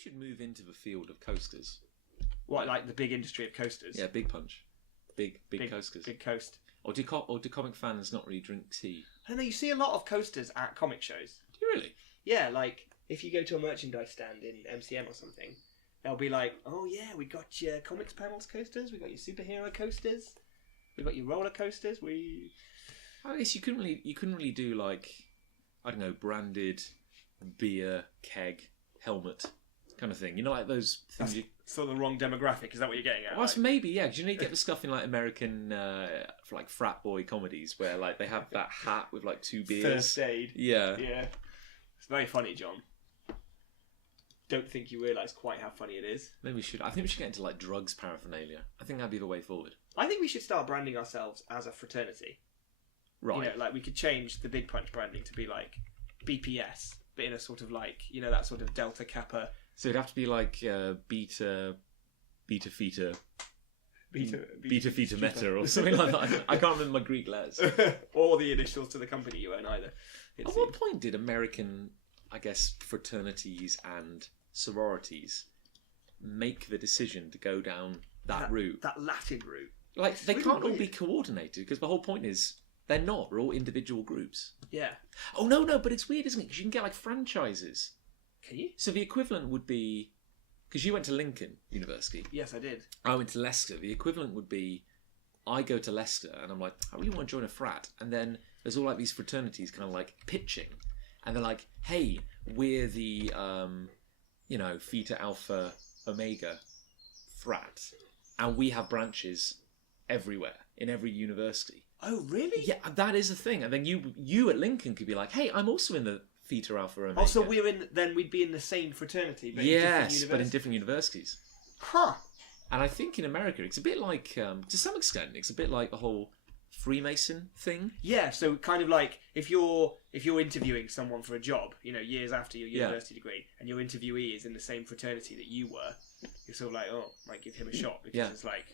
should move into the field of coasters. What, like the big industry of coasters? Yeah, big punch. Big coasters. Big coast. Or do comic fans not really drink tea? I don't know, you see a lot of coasters at comic shows. Do you really? Yeah, like, if you go to a merchandise stand in MCM or something, they'll be like, oh yeah, we got your comics panels coasters, we got your superhero coasters, we got your roller coasters, I guess you couldn't really do, like, I don't know, branded beer keg helmet kind of thing. You know, like those things. That's sort of the wrong demographic. Is that what you're getting at? Well, that's maybe, yeah. Because you know, you get the stuff in like American, for like frat boy comedies where like they have that hat with like 2 beers. First aid. Yeah. Yeah. It's very funny, John. Don't think you realise quite how funny it is. Maybe we should. I think we should get into like drugs paraphernalia. I think that'd be the way forward. I think we should start branding ourselves as a fraternity. Right. You know, like we could change the Big Punch branding to be like BPS, but in a sort of like, you know, that sort of Delta Kappa. So it'd have to be like beta feta meta or something like that. I can't remember my Greek letters. Or the initials to the company you own either. At what point did American, I guess, fraternities and sororities make the decision to go down that route? That Latin route. Like, they really can't all weird. be coordinated, because the whole point is they're not. They're all individual groups. Yeah. Oh, no, but it's weird, isn't it? Because you can get, like, franchises. Can you? So the equivalent would be... Because you went to Lincoln University. Yes, I did. I went to Leicester. The equivalent would be... I go to Leicester, and I'm like, I really want to join a frat. And then there's all, like, these fraternities kind of, like, pitching. And they're like, hey, we're the, Theta Alpha Omega frat. And we have branches everywhere, in every university. Oh, really? Yeah, that is a thing. And then you at Lincoln could be like, hey, I'm also in the Theta Alpha Omega. Also, we'd be in the same fraternity, but in different universities. Huh. And I think in America, it's a bit like, to some extent, it's a bit like the whole Freemason thing. Yeah, so kind of like if you're interviewing someone for a job, you know, years after your university degree, and your interviewee is in the same fraternity that you were, you're sort of like, oh, might give him a shot because it's like...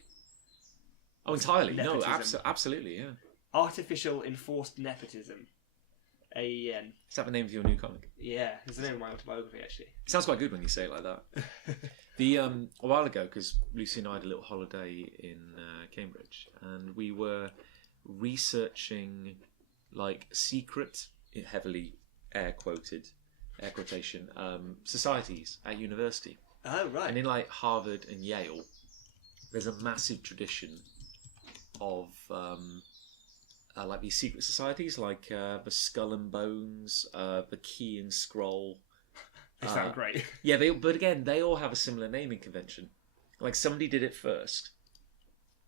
Oh, entirely. No, nepotism. absolutely, yeah. Artificial enforced nepotism. AEN. Is that the name of your new comic? Yeah, it's the name of my autobiography, actually. It sounds quite good when you say it like that. A while ago, because Lucy and I had a little holiday in Cambridge, and we were researching like secret, heavily air quotation, societies at university. Oh, right. And in like Harvard and Yale, there's a massive tradition of like these secret societies, like the Skull and Bones, the Key and Scroll. They sound great. Yeah, but again, they all have a similar naming convention. Like somebody did it first,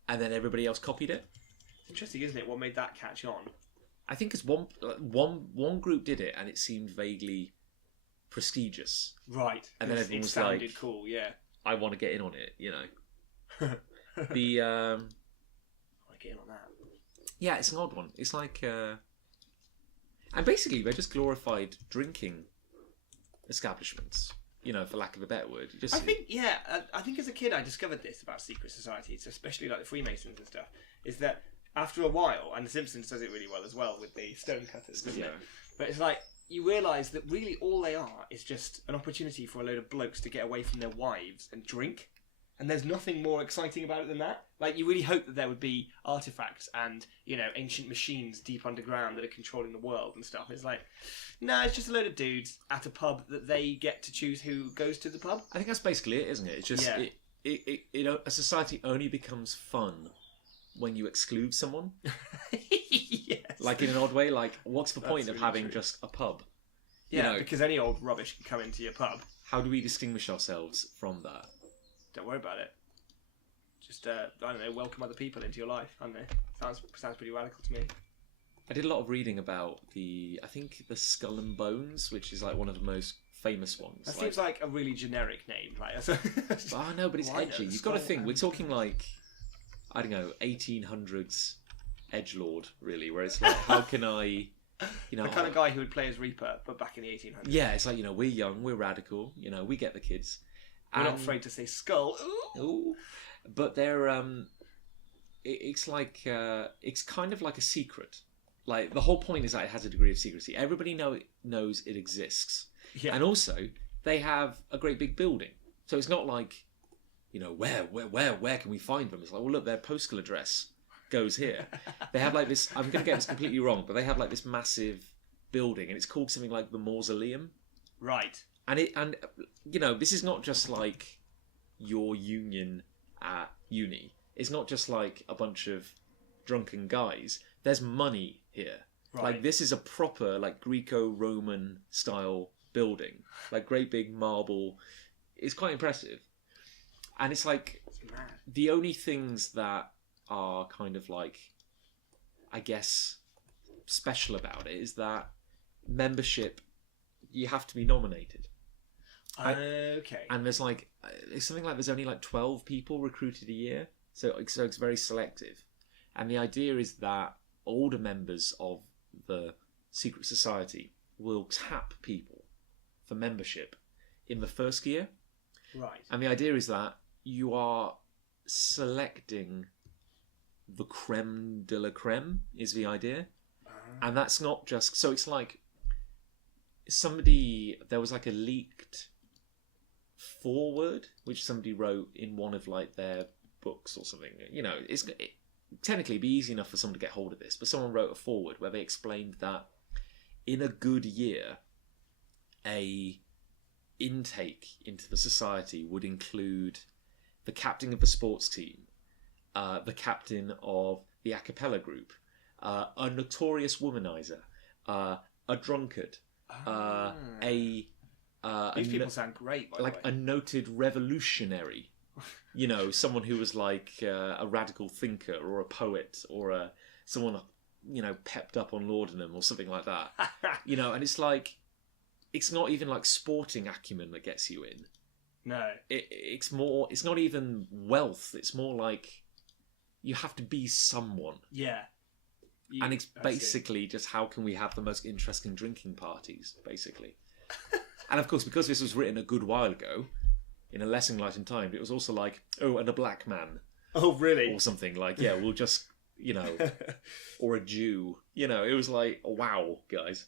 and then everybody else copied it. It's interesting, isn't it? What made that catch on? I think it's one group did it, and it seemed vaguely prestigious. Right. And then everyone was sounded like, cool, yeah. I want to get in on it, you know. I want to get in on that. Yeah, it's an odd one. It's like... and basically, they're just glorified drinking establishments, you know, for lack of a better word. I think as a kid I discovered this about secret societies, especially like the Freemasons and stuff, is that after a while, and The Simpsons does it really well as well with the stonecutters, doesn't it? But it's like, you realise that really all they are is just an opportunity for a load of blokes to get away from their wives and drink. And there's nothing more exciting about it than that. Like, you really hope that there would be artifacts and, you know, ancient machines deep underground that are controlling the world and stuff. It's like, no, it's just a load of dudes at a pub that they get to choose who goes to the pub. I think that's basically it, isn't it? It's just, a society only becomes fun when you exclude someone. Yes. Like, in an odd way, like, what's the point of having just a pub? Yeah, you know, because any old rubbish can come into your pub. How do we distinguish ourselves from that? Don't worry about it. Just, I don't know, welcome other people into your life. I don't know. Sounds pretty radical to me. I did a lot of reading about the Skull and Bones, which is like one of the most famous ones. That seems like a really generic name. Like, oh no, but it's edgy. You've got to think. We're talking like, I don't know, 1800s edgelord, really. Where it's like, how can I, you know, the kind of guy who would play as Reaper, but back in the 1800s. Yeah, it's like, you know, we're young, we're radical, you know, we get the kids. We're not afraid to say skull. Ooh. But they're it's like it's kind of like a secret. Like, the whole point is that it has a degree of secrecy. Everybody knows it exists. Yeah. And also, they have a great big building. So it's not like, you know, where can we find them? It's like, well, look, their postal address goes here. They have like this, I'm going to get this completely wrong, but they have like this massive building, and it's called something like the Mausoleum. Right. And you know, this is not just like your union at uni. It's not just like a bunch of drunken guys. There's money here. Right. Like, this is a proper, like, Greco-Roman style building. Like, great big marble. It's quite impressive. And it's like, the only things that are kind of like, I guess, special about it is that membership, you have to be nominated. Okay. And there's like, it's something like there's only like 12 people recruited a year. So it's very selective. And the idea is that older members of the secret society will tap people for membership in the first year. Right. And the idea is that you are selecting the creme de la creme, is the idea. And that's not just... So it's like there was like a leaked foreword, which somebody wrote in one of like their books or something. You know, technically it'd be easy enough for someone to get hold of this, but someone wrote a foreword where they explained that in a good year, a intake into the society would include the captain of the sports team, the captain of the a cappella group, a notorious womanizer, a drunkard, these people sound great, by the way. a noted revolutionary. You know, someone who was like a radical thinker or a poet or someone, you know, pepped up on laudanum or something like that. You know, and it's like, it's not even like sporting acumen that gets you in. No. It's not even wealth. It's more like you have to be someone. Yeah. And it's basically just how can we have the most interesting drinking parties, basically. And of course, because this was written a good while ago, in a less enlightened time, it was also like, oh, and a black man. Oh, really? Or something like, yeah, we'll just, you know, or a Jew. You know, it was like, oh, wow, guys.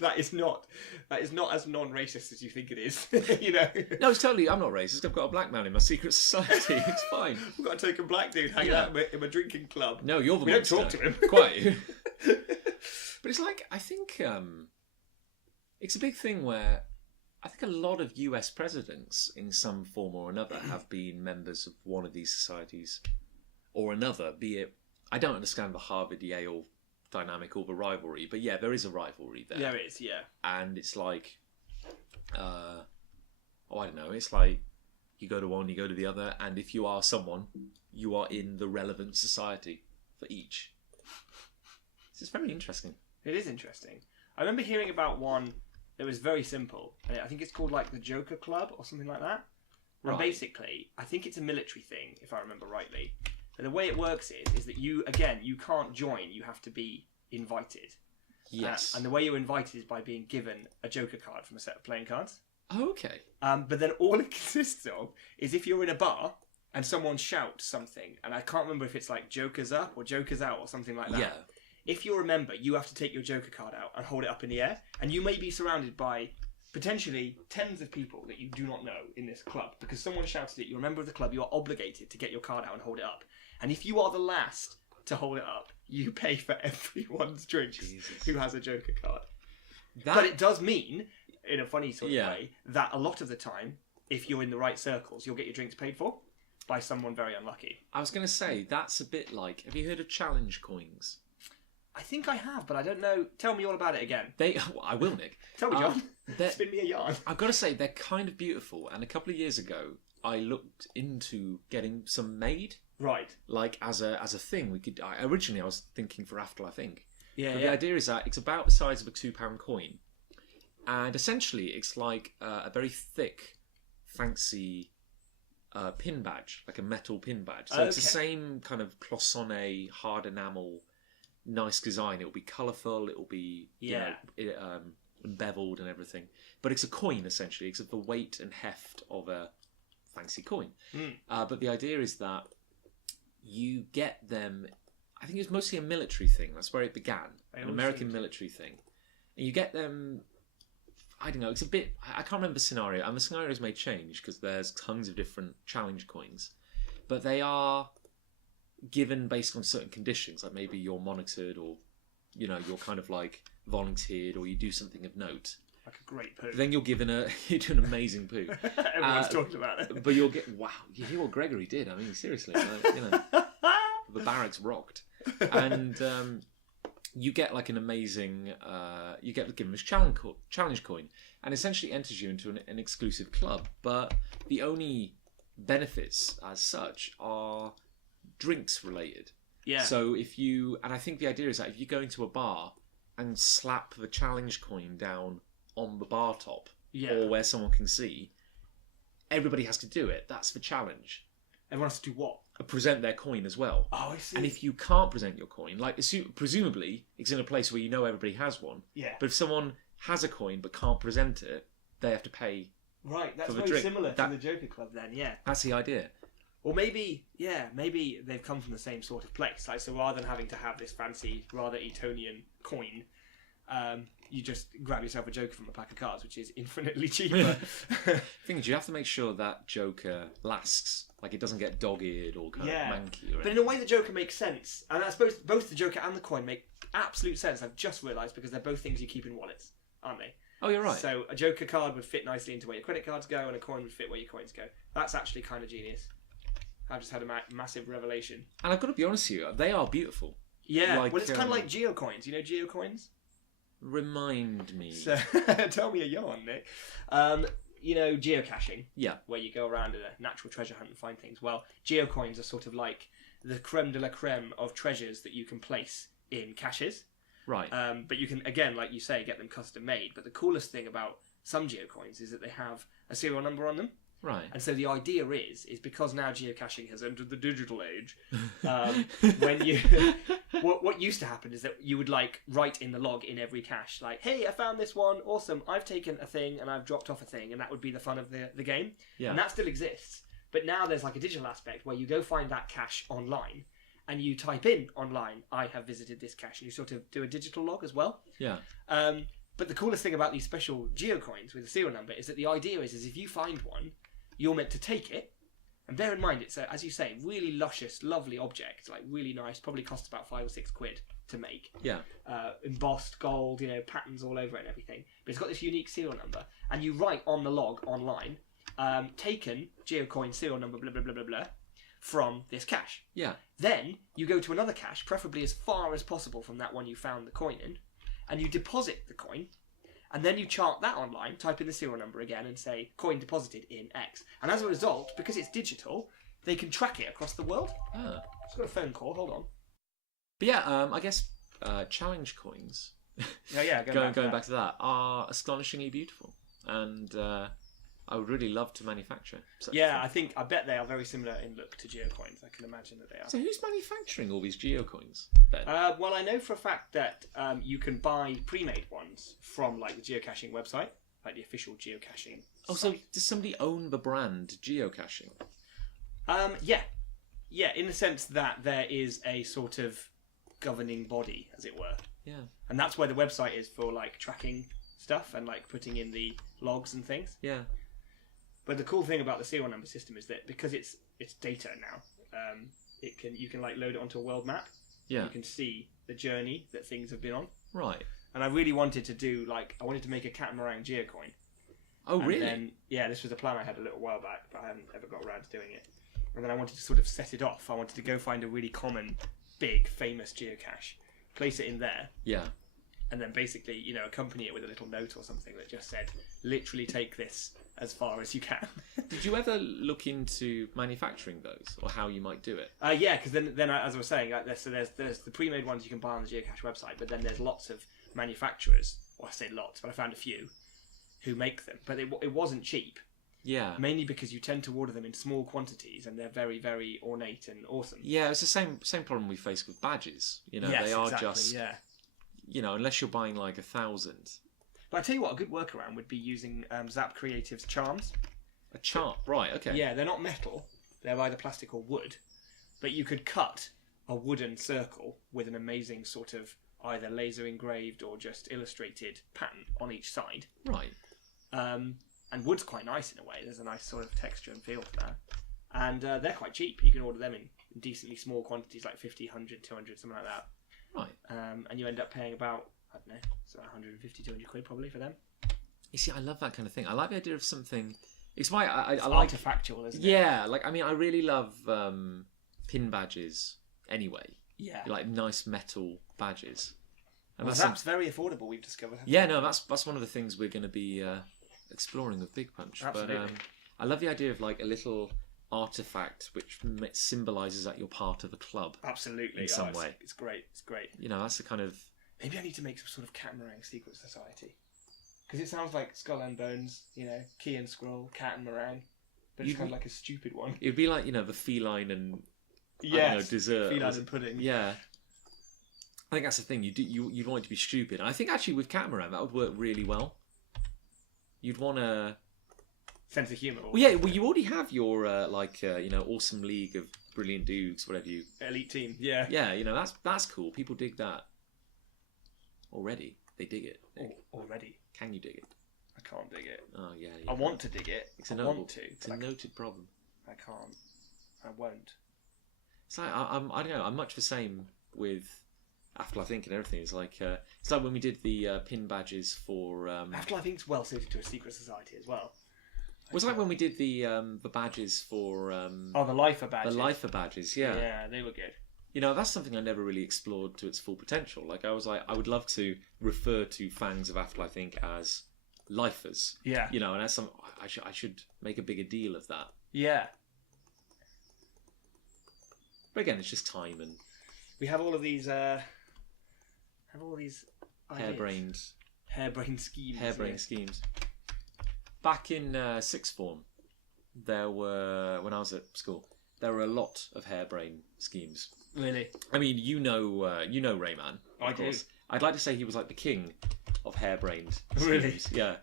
That is not as non-racist as you think it is. You know. No, it's totally. I'm not racist. I've got a black man in my secret society. It's fine. We've got a token black dude hanging out in a drinking club. No, you're the we monster. don't talk to him. Quite. But it's like, I think it's a big thing where I think a lot of US presidents, in some form or another, have been members of one of these societies or another. Be it, I don't understand the Harvard-Yale dynamic or the rivalry, but yeah, there is a rivalry there. There is, yeah. And it's like, I don't know, it's like you go to one, you go to the other, and if you are someone, you are in the relevant society for each. This is very interesting. It is interesting. I remember hearing about one that was very simple. I think it's called like the Joker Club or something like that. And basically, I think it's a military thing, if I remember rightly. And the way it works is that you can't join. You have to be invited. Yes. And the way you're invited is by being given a Joker card from a set of playing cards. Oh, okay. But then all it consists of is if you're in a bar and someone shouts something, and I can't remember if it's like Joker's up or Joker's out or something like that. Yeah. If you're a member, you have to take your Joker card out and hold it up in the air. And you may be surrounded by potentially tens of people that you do not know in this club. Because someone shouted it, you're a member of the club, you are obligated to get your card out and hold it up. And if you are the last to hold it up, you pay for everyone's drinks who has a Joker card. But it does mean, in a funny sort of way, that a lot of the time, if you're in the right circles, you'll get your drinks paid for by someone very unlucky. I was going to say, that's a bit like, have you heard of challenge coins? I think I have, but I don't know. Tell me all about it again. I will, Nick. Tell me, John. Spin me a yarn. I've got to say, they're kind of beautiful. And a couple of years ago, I looked into getting some made. Right. Like, as a thing. Originally, I was thinking for After, I think. Yeah, but the idea is that it's about the size of a £2 coin. And essentially, it's like a very thick, fancy pin badge. Like a metal pin badge. So it's the same kind of cloisonné, hard enamel, nice design. It'll be colourful. It'll be embeveled and everything. But it's a coin essentially. It's of the weight and heft of a fancy coin. But the idea is that you get them. I think it's mostly a military thing. That's where it began. An American military thing. And you get them. I don't know. It's a bit. I can't remember the scenario, and the scenarios may change because there's tons of different challenge coins, but they are given based on certain conditions. Like maybe you're monitored, or you're kind of like volunteered, or you do something of note. Like a great poo. Then you're given you do an amazing poo. Everyone's talking about it. But you'll get You hear what Gregory did? I mean, seriously, the barracks rocked, and you get like an amazing. You get given this challenge coin, and essentially enters you into an exclusive club. But the only benefits as such are drinks related. Yeah. So and I think the idea is that if you go into a bar and slap the challenge coin down on the bar top, or where someone can see, everybody has to do it. That's the challenge. Everyone has to do what? Present their coin as well. Oh, I see. And if you can't present your coin, like presumably it's in a place where everybody has one. Yeah. But if someone has a coin but can't present it, they have to pay. Right, that's for the very drink. similar to the Joker Club then, yeah. That's the idea. Or maybe they've come from the same sort of place. Like, so rather than having to have this fancy, rather Etonian coin, you just grab yourself a Joker from a pack of cards, which is infinitely cheaper. The thing is, you have to make sure that Joker lasts. Like, it doesn't get dog-eared or kind of manky. But in a way, the Joker makes sense. And I suppose both the Joker and the coin make absolute sense, I've just realised, because they're both things you keep in wallets, aren't they? Oh, you're right. So a Joker card would fit nicely into where your credit cards go, and a coin would fit where your coins go. That's actually kind of genius. I've just had a massive revelation. And I've got to be honest with you, they are beautiful. Yeah, well, it's kind of like geocoins. You know geocoins? Remind me. So, tell me a yarn, Nick. You know, geocaching. Yeah. Where you go around in a natural treasure hunt and find things. Well, geocoins are sort of like the creme de la creme of treasures that you can place in caches. Right. But you can, again, like you say, get them custom made. But the coolest thing about some geocoins is that they have a serial number on them. Right. And so the idea is because now geocaching has entered the digital age, when you what used to happen is that you would like write in the log in every cache, like, hey, I found this one, awesome, I've taken a thing and I've dropped off a thing, and that would be the fun of the game. Yeah. And that still exists. But now there's like a digital aspect where you go find that cache online and you type in online, I have visited this cache, and you sort of do a digital log as well. Yeah. But the coolest thing about these special geocoins with a serial number is that the idea is if you find one, you're meant to take it, and bear in mind it's a, as you say, really luscious, lovely object, like really nice, probably costs about £5 or £6 to make. Yeah. Embossed gold, patterns all over it and everything. But it's got this unique serial number, and you write on the log online, taken geocoin serial number blah blah blah blah blah from this cache. Yeah. Then you go to another cache, preferably as far as possible from that one you found the coin in, and you deposit the coin. And then you chart that online, type in the serial number again, and say, coin deposited in X. And as a result, because it's digital, they can track it across the world. Ah. Just got a phone call, hold on. But yeah, I guess challenge coins, going back to that, are astonishingly beautiful. And I would really love to manufacture such I bet they are very similar in look to geocoins. I can imagine that they are. So who's manufacturing all these geocoins then? Well, I know for a fact that you can buy pre-made ones from like the geocaching website, like the official geocaching Oh, so does somebody own the brand geocaching? Yeah, in the sense that there is a sort of governing body, as it were. Yeah. And that's where the website is for like tracking stuff and like putting in the logs and things. Yeah. But the cool thing about the serial number system is that because it's data now, you can like load it onto a world map. Yeah. You can see the journey that things have been on. Right. And I really wanted to I wanted to make a catamaran geocoin. Oh, really? Then, yeah, this was a plan I had a little while back, but I haven't ever got around to doing it. And then I wanted to sort of set it off. I wanted to go find a really common, big, famous geocache, place it in there. Yeah. And then basically, accompany it with a little note or something that just said, literally take this as far as you can. Did you ever look into manufacturing those, or how you might do it? Yeah, because then as I was saying, there's the pre-made ones you can buy on the geocache website, but then there's lots of manufacturers, or I say lots, but I found a few, who make them. But it wasn't cheap. Yeah. Mainly because you tend to order them in small quantities, and they're very, very ornate and awesome. Yeah, it's the same problem we face with badges. Yes, they are exactly, just... yeah. Unless you're buying like 1,000. But I tell you what, a good workaround would be using Zap Creative's charms. A charm, right? Okay. Yeah, they're not metal; they're either plastic or wood. But you could cut a wooden circle with an amazing sort of either laser engraved or just illustrated pattern on each side. Right. And wood's quite nice in a way. There's a nice sort of texture and feel to that. And they're quite cheap. You can order them in decently small quantities, like 50, 100, 200, something like that. Right. And you end up paying about, I don't know, so 150, 200 quid probably for them. You see, I love that kind of thing. I like the idea of something. It's why I It's like artifactual, isn't it? Yeah, like I mean, I really love pin badges. Anyway, Yeah. like nice metal badges. And Well, that's very affordable. We've discovered. Yeah, no, that's one of the things we're going to be exploring with Big Punch. Absolutely. But I love the idea of like a little artifact which symbolises that you're part of a club. Absolutely. In some way. It's great. It's great. You know, that's the kind of. Maybe I need to make some sort of catamaran secret society. Because it sounds like Skull and Bones, you know, Key and Scroll, Cat and Moran. But it's kind of like a stupid one. It would be like, you know, the feline and dessert. Feline and pudding. Yeah. I think that's the thing. You'd want it to be stupid. And I think actually with Catamaran that would work really well. You'd want a sense of humour. Well, yeah. Well, you already have your awesome league of brilliant dudes, whatever you elite team. Yeah. Yeah, you know that's cool. People dig that already. They dig it. Already. Can you dig it? I can't dig it. Oh yeah. I want to dig it. It's a noted problem. I can't. I won't. So I don't know. I'm much the same with Afterlife Inc. and everything. It's like when we did the pin badges for Afterlife Inc.'s well suited to a secret society as well. It was like when we did the badges for the Lifer badges. The Lifer badges, yeah. Yeah, they were good. You know, that's something I never really explored to its full potential. Like I was like, I would love to refer to fans of Afterlife Inc. as lifers. Yeah. You know, and that's some I should make a bigger deal of that. Yeah. But again, it's just time and we have all of these harebrained schemes. Back in sixth form, there were when I was at school, there were a lot of harebrained schemes. Really? I mean, you know Rayman. I do. I'd like to say he was like the king of harebrained schemes. Really? Yeah.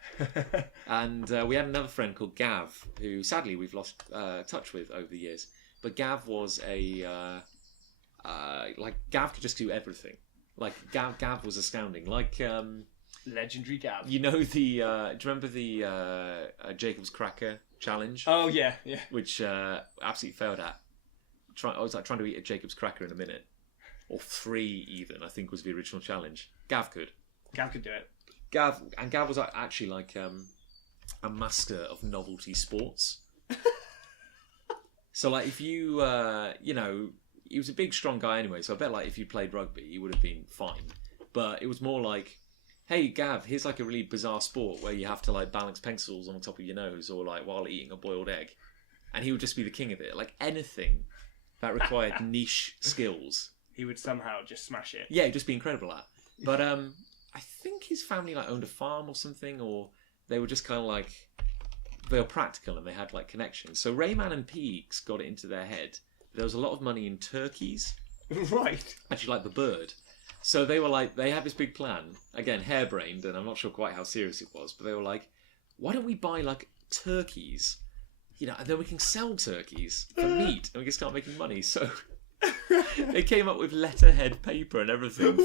And we had another friend called Gav, who sadly we've lost touch with over the years. But Gav was Gav could just do everything. Like Gav was astounding. Like legendary Gav. You know do you remember the Jacob's Cracker challenge? Oh yeah, yeah. Which absolutely failed at. I was like trying to eat a Jacob's Cracker in a minute, or 3 even. I think was the original challenge. Gav could do it. Gav was actually like a master of novelty sports. So like if you he was a big strong guy anyway, so I bet like if you played rugby he would have been fine. But it was more like, hey Gav, here's like a really bizarre sport where you have to like balance pencils on top of your nose or like while eating a boiled egg. And he would just be the king of it. Like anything that required niche skills, he would somehow just smash it. Yeah, he'd just be incredible at. But I think his family like owned a farm or something, or they were just kind of like they were practical and they had like connections. So Rayman and Peaks got it into their head. There was a lot of money in turkeys. Right. Actually, like the bird. So they were like, they had this big plan. Again, harebrained, and I'm not sure quite how serious it was, but they were like, why don't we buy like turkeys? You know, and then we can sell turkeys for meat and we can start making money. So they came up with letterhead paper and everything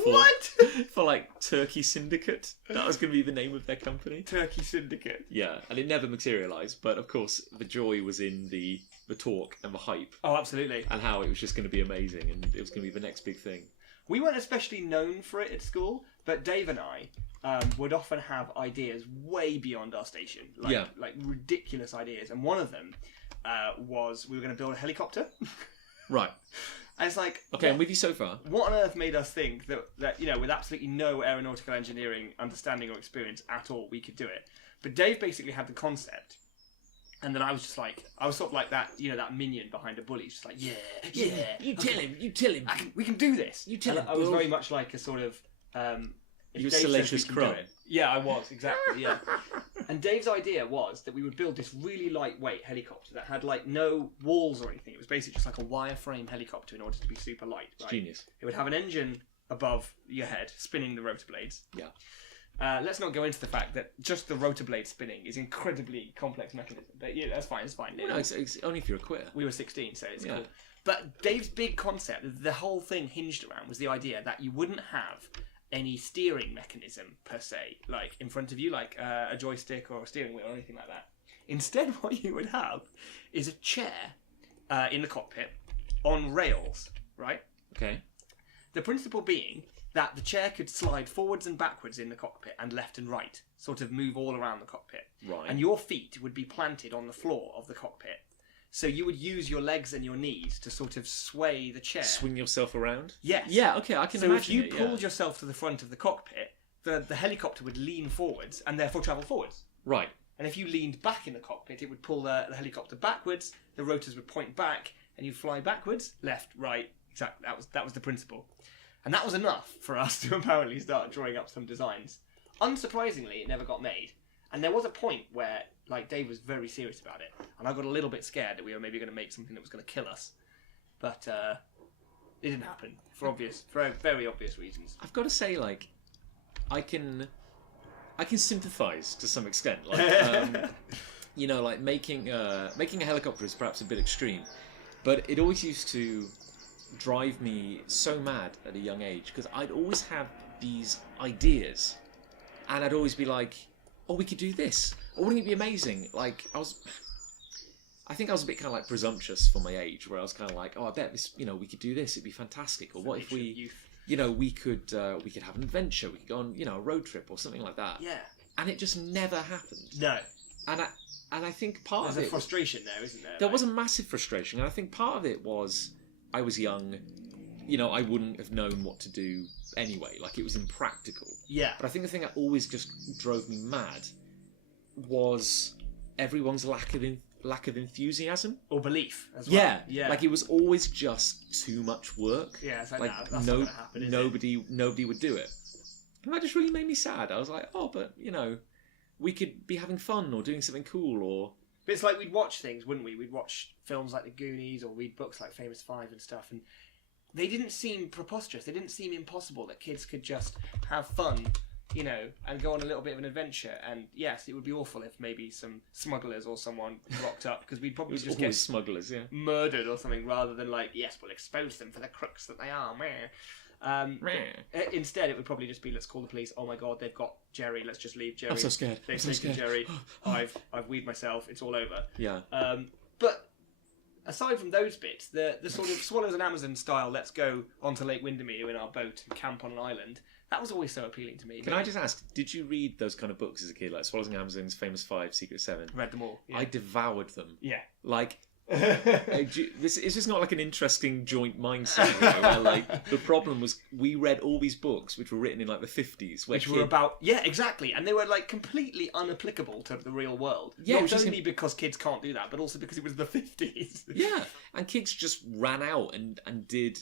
for like Turkey Syndicate. That was going to be the name of their company. Turkey Syndicate. Yeah, and it never materialised. But of course, the joy was in the talk and the hype. Oh, absolutely. And how it was just going to be amazing and it was going to be the next big thing. We weren't especially known for it at school, but Dave and I would often have ideas way beyond our station. Like ridiculous ideas. And one of them was we were going to build a helicopter. Right. And it's like... Okay, I'm with you so far. What on earth made us think that you know, with absolutely no aeronautical engineering understanding or experience at all, we could do it? But Dave basically had the concept. And then I was just like... I was sort of like that, you know, that minion behind a bully. Just like, yeah. You tell him. We can do this. You tell him, I was very much like a sort of... you were Salacious Crumb. Yeah, I was, exactly, yeah. And Dave's idea was that we would build this really lightweight helicopter that had like no walls or anything. It was basically just like a wireframe helicopter in order to be super light. Right? Genius. It would have an engine above your head spinning the rotor blades. Yeah. Let's not go into the fact that just the rotor blade spinning is incredibly complex mechanism. But yeah, that's fine. It's fine. Well, no, it's only if you're a quitter. We were 16, so it's cool. But Dave's big concept, the whole thing hinged around, was the idea that you wouldn't have any steering mechanism per se, like in front of you, like a joystick or a steering wheel or anything like that. Instead, what you would have is a chair in the cockpit on rails, right? Okay. The principle being that the chair could slide forwards and backwards in the cockpit and left and right, sort of move all around the cockpit. Right. And your feet would be planted on the floor of the cockpit. So you would use your legs and your knees to sort of sway the chair. Swing yourself around? Yes. Yeah, okay, I can so imagine if you it, pulled yourself to the front of the cockpit, the helicopter would lean forwards and therefore travel forwards. Right. And if you leaned back in the cockpit, it would pull the helicopter backwards, the rotors would point back, and you'd fly backwards, left, right. Exactly. That was the principle. And that was enough for us to apparently start drawing up some designs. Unsurprisingly, it never got made. And there was a point where, like, Dave was very serious about it, and I got a little bit scared that we were maybe going to make something that was going to kill us. But it didn't happen for very obvious reasons. I've got to say, like, I can sympathise to some extent. Like, you know, like making a helicopter is perhaps a bit extreme, but it always used to drive me so mad at a young age because I'd always have these ideas, and I'd always be like, "Oh, we could do this. Or wouldn't it be amazing?" Like I think I was a bit kind of like presumptuous for my age, where I was kind of like, "Oh, I bet this, you know, we could do this. It'd be fantastic." Or what if we, you know, we could have an adventure. We could go on, you know, a road trip or something like that. Yeah. And it just never happened. No. And I think part There's of it a frustration there, isn't there? There was a massive frustration, and I think part of it was I was young. You know, I wouldn't have known what to do anyway. Like, it was impractical. Yeah. But I think the thing that always just drove me mad was everyone's lack of enthusiasm or belief as well. Yeah. Like, it was always just too much work. Yeah, it's like that's not going to happen, is nobody would do it. And that just really made me sad. I was like, oh, but, you know, we could be having fun or doing something cool or... But it's like we'd watch things, wouldn't we? We'd watch films like The Goonies or read books like Famous Five and stuff, and they didn't seem preposterous. They didn't seem impossible that kids could just have fun, you know, and go on a little bit of an adventure. And yes, it would be awful if maybe some smugglers or someone rocked up, because we'd probably just get smugglers, yeah, murdered or something, rather than like, yes, we'll expose them for the crooks that they are. Instead, it would probably just be, let's call the police. Oh my God, they've got Jerry. Let's just leave Jerry. I'm so scared. They've taken Jerry. I've weed myself. It's all over. Yeah. But aside from those bits, the sort of Swallows and Amazon style, let's go onto Lake Windermere in our boat and camp on an island, that was always so appealing to me. Can I just ask, did you read those kind of books as a kid, like Swallows and Amazon's Famous Five, Secret Seven? Read them all. Yeah. I devoured them. Yeah. Like, this is just not like an interesting joint mindset, you know, where, like, the problem was we read all these books which were written in like the 50s, which were about exactly, and they were like completely unapplicable to the real world. Yeah, not only because kids can't do that, but also because it was the 50s. Yeah, and kids just ran out and did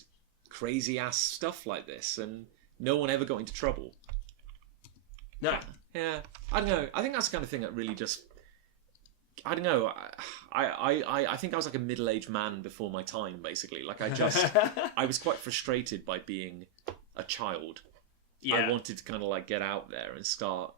crazy ass stuff like this, and no one ever got into trouble. No. Yeah, I don't know. I think that's the kind of thing that really just, I don't know. I think I was like a middle-aged man before my time, basically. Like, I was quite frustrated by being a child. Yeah. I wanted to kind of like get out there and start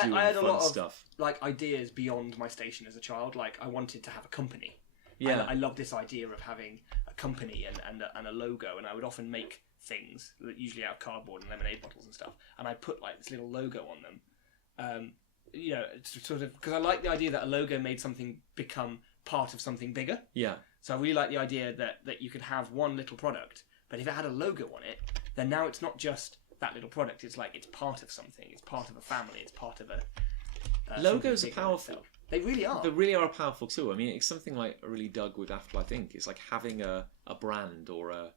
doing I had fun a lot stuff. Of like ideas beyond my station as a child. Like, I wanted to have a company. Yeah. I loved this idea of having a company and a logo, and I would often make things, usually out of cardboard and lemonade bottles and stuff, and I put like this little logo on them. You know, sort of, because I like the idea that a logo made something become part of something bigger. Yeah. So I really like the idea that you could have one little product, but if it had a logo on it, then now it's not just that little product. It's like it's part of something. It's part of a family. It's part of a. Logos are powerful. They really are. They really are a powerful tool. I mean, it's something like I really dug with Afterlife Inc. It's like having a brand or a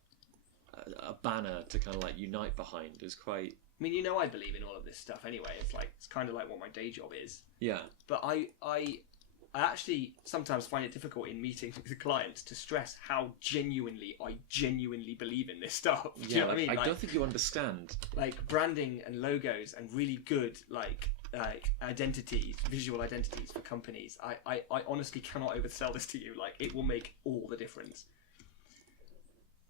banner to kind of like unite behind is quite. I mean, you know, I believe in all of this stuff anyway. It's kind of like what my day job is. Yeah. But I actually sometimes find it difficult in meetings with clients to stress how I genuinely believe in this stuff. Do you know what I mean? I don't think you understand. Like branding and logos and really good like identities, visual identities for companies. I honestly cannot oversell this to you. Like, it will make all the difference.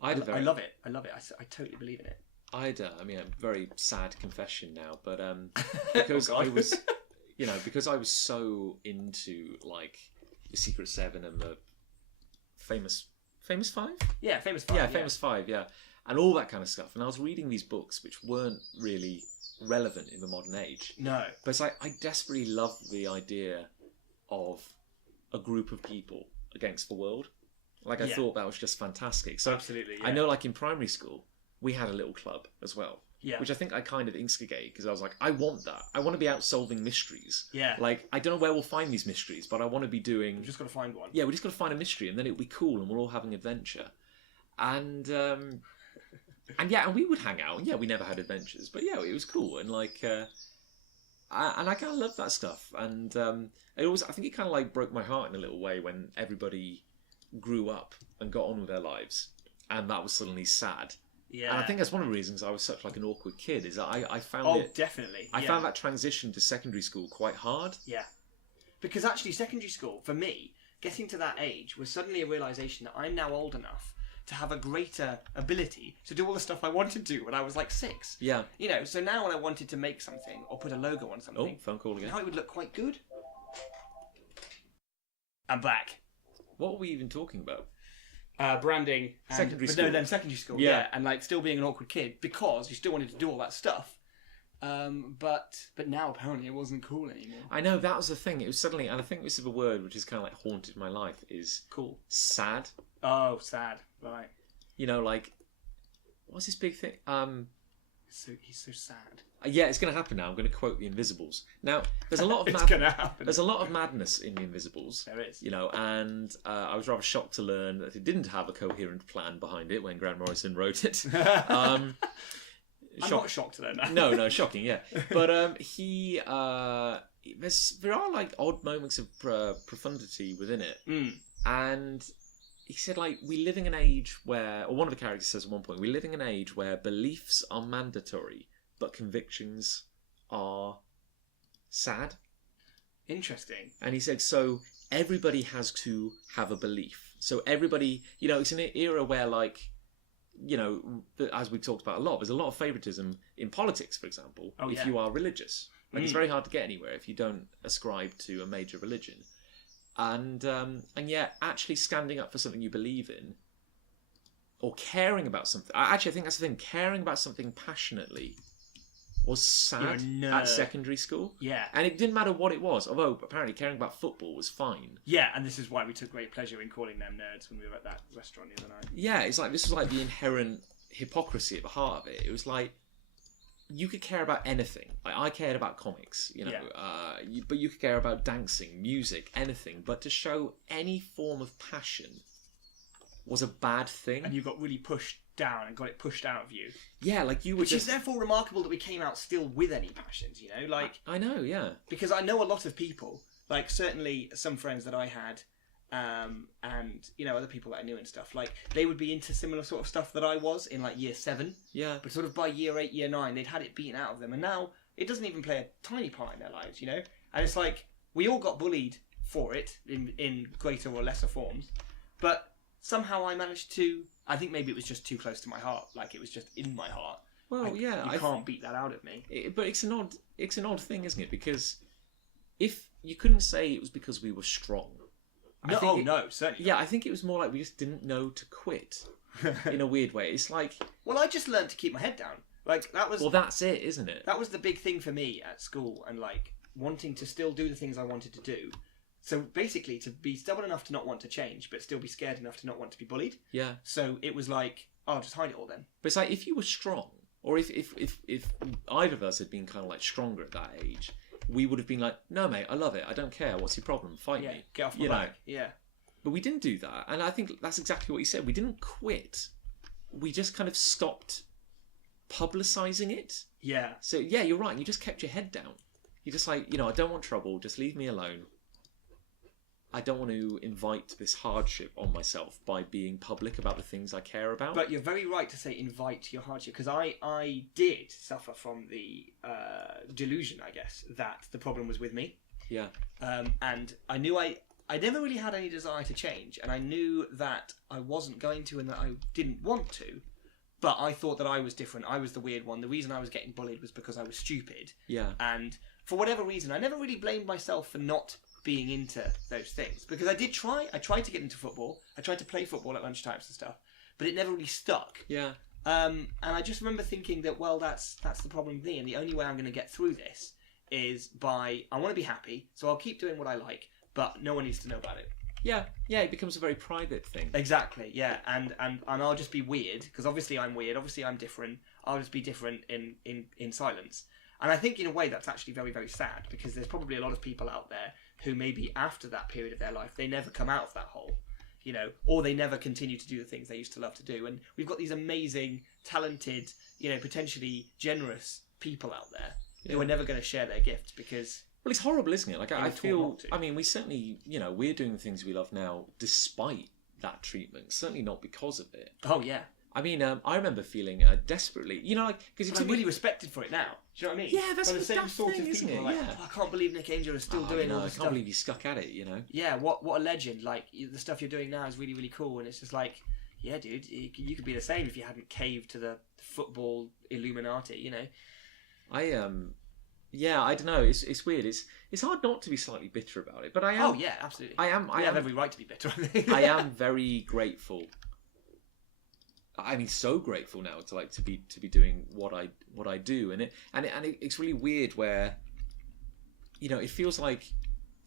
I love it. I totally believe in it. I mean, a very sad confession now, but because I was, you know, because I was so into like the Secret Seven and the famous Five. Yeah, Famous Five. Yeah, Famous Five. Yeah, and all that kind of stuff. And I was reading these books which weren't really relevant in the modern age. No. But it's like, I desperately loved the idea of a group of people against the world. Like, I thought that was just fantastic. So absolutely, yeah. I know, like, in primary school, we had a little club as well. Yeah. Which I think I kind of instigated, because I was like, I want that. I want to be out solving mysteries. Yeah. Like, I don't know where we'll find these mysteries, but I want to be doing... We've just got to find one. Yeah, we just got to find a mystery, and then it'll be cool, and we'll all have an adventure. And we would hang out. And yeah, we never had adventures, but yeah, it was cool. And like, I kind of loved that stuff. And I think it kind of like broke my heart in a little way when everybody grew up and got on with their lives, and that was suddenly sad. Yeah. And I think that's one of the reasons I was such like an awkward kid, is that I found it... definitely. I found that transition to secondary school quite hard. Yeah. Because actually secondary school, for me, getting to that age was suddenly a realisation that I'm now old enough to have a greater ability to do all the stuff I wanted to do when I was like 6. Yeah. You know, so now when I wanted to make something or put a logo on something... Oh, phone call again. Now it would look quite good. I'm back. What were we even talking about? Branding. Secondary school. No, then secondary school, yeah. And like still being an awkward kid because you still wanted to do all that stuff. But now apparently it wasn't cool anymore. I know, that was the thing. It was suddenly, and I think this is a word which has kind of like haunted my life, is cool. Sad. Oh, sad. Right. You know, like, what's this big thing? He's so sad. Yeah, it's going to happen now. I'm going to quote the Invisibles. Now, there's a lot of It's gonna happen. There's a lot of madness in the Invisibles. There is. You know, and I was rather shocked to learn that it didn't have a coherent plan behind it when Grant Morrison wrote it. I'm not shocked then. No, shocking, yeah. But there are like odd moments of profundity within it. And he said, like, we live in an age where, or one of the characters says at one point, we live in an age where beliefs are mandatory, but convictions are sad. Interesting. And he said, so everybody has to have a belief. So everybody, you know, it's an era where, like, you know, as we've talked about a lot, there's a lot of favoritism in politics, for example, if you are religious. Like, it's very hard to get anywhere if you don't ascribe to a major religion. And yet, actually standing up for something you believe in, or caring about something... Actually, I think that's the thing. Caring about something passionately was sad at secondary school. Yeah. And it didn't matter what it was, although apparently caring about football was fine. Yeah, and this is why we took great pleasure in calling them nerds when we were at that restaurant the other night. Yeah, it's like, this was like the inherent hypocrisy at the heart of it. It was like, you could care about anything. Like, I cared about comics, you know, but you could care about dancing, music, anything. But to show any form of passion was a bad thing. And you got really pushed down and got it pushed out of you. Yeah, like you were Which is therefore remarkable that we came out still with any passions, you know? Like, I know, yeah. Because I know a lot of people, like certainly some friends that I had, and, you know, other people that I knew and stuff, like, they would be into similar sort of stuff that I was in, like, year 7. Yeah. But sort of by year 8, year 9, they'd had it beaten out of them. And now it doesn't even play a tiny part in their lives, you know? And it's like, we all got bullied for it in greater or lesser forms. But somehow I managed to... I think maybe it was just too close to my heart. Like, it was just in my heart. Well, like, yeah. You can't beat that out of me. But it's an odd thing, isn't it? Because if you couldn't say it was because we were strong. No, certainly Yeah, I think it was more like we just didn't know to quit. In a weird way. It's like... Well, I just learned to keep my head down. Like, that was... Well, that's it, isn't it? That was the big thing for me at school, and, like, wanting to still do the things I wanted to do. So, basically, to be stubborn enough to not want to change, but still be scared enough to not want to be bullied. Yeah. So, it was like, oh, just hide it all then. But it's like, if you were strong, or if either of us had been kind of, like, stronger at that age, we would have been like, no, mate, I love it. I don't care. What's your problem? Fight me. Get off my back. Yeah. But we didn't do that. And I think that's exactly what he said. We didn't quit. We just kind of stopped publicising it. Yeah. So, yeah, you're right. You just kept your head down. You're just like, you know, I don't want trouble. Just leave me alone. I don't want to invite this hardship on myself by being public about the things I care about. But you're very right to say invite your hardship, because I did suffer from the delusion, I guess, that the problem was with me. Yeah. And I knew I never really had any desire to change, and I knew that I wasn't going to and that I didn't want to, but I thought that I was different. I was the weird one. The reason I was getting bullied was because I was stupid. Yeah. And for whatever reason, I never really blamed myself for not being into those things, because I did try. I tried to get into football. I tried to play football at lunchtimes and stuff, but it never really stuck. Yeah. And I just remember thinking that, well, that's the problem with me, and the only way I'm going to get through this is I want to be happy, so I'll keep doing what I like, but no one needs to know about it. Yeah, it becomes a very private thing. Exactly, yeah, and I'll just be weird, because obviously I'm weird, obviously I'm different, I'll just be different in silence. And I think in a way that's actually very, very sad, because there's probably a lot of people out there who maybe after that period of their life, they never come out of that hole, you know, or they never continue to do the things they used to love to do. And we've got these amazing, talented, you know, potentially generous people out there who are never going to share their gifts because... Well, it's horrible, isn't it? Like, I feel... I mean, we certainly, you know, we're doing the things we love now despite that treatment. Certainly not because of it. Oh, yeah. I mean, I remember feeling desperately... You know, like... Because I'm really respected for it now. Do you know what I mean? Yeah, that's the same sort thing, of isn't people. it? Like, Yeah. I can't believe Nich Angell is still doing all this stuff. I can't believe you stuck at it, you know? Yeah, what a legend. Like, the stuff you're doing now is really, really cool. And it's just like, yeah, dude, you could be the same if you hadn't caved to the football Illuminati, you know? Yeah, I don't know. It's weird. It's hard not to be slightly bitter about it, but I am. Oh yeah, absolutely. I have every right to be bitter. I think. I am very grateful. I mean, so grateful now to be doing what I do, and it's really weird where, you know, it feels like,